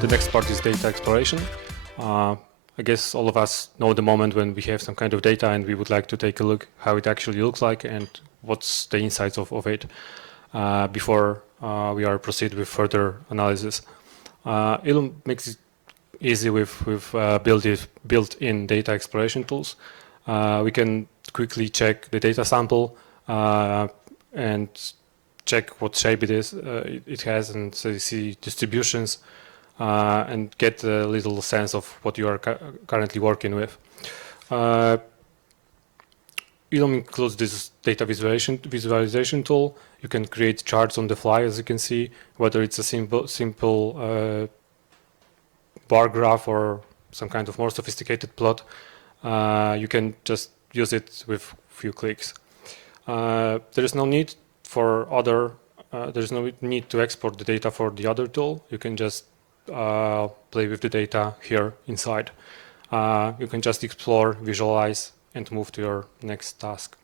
The next part is data exploration. I guess all of us know the moment when we have some kind of data and we would like to take a look how it actually looks like and what's the insights of it before we are proceed with further analysis. Ilum makes it easy with built-in data exploration tools. We can quickly check the data sample and check what shape it is, it has, and so you see distributions and get a little sense of what you are currently working with. Ilum includes this data visualization tool. You can create charts on the fly, as you can see, whether it's a simple bar graph or some kind of more sophisticated plot. You can just use it with few clicks. There is no need for there's no need to export the data for the other tool. You can just play with the data here inside. You can just explore, visualize, and move to your next task.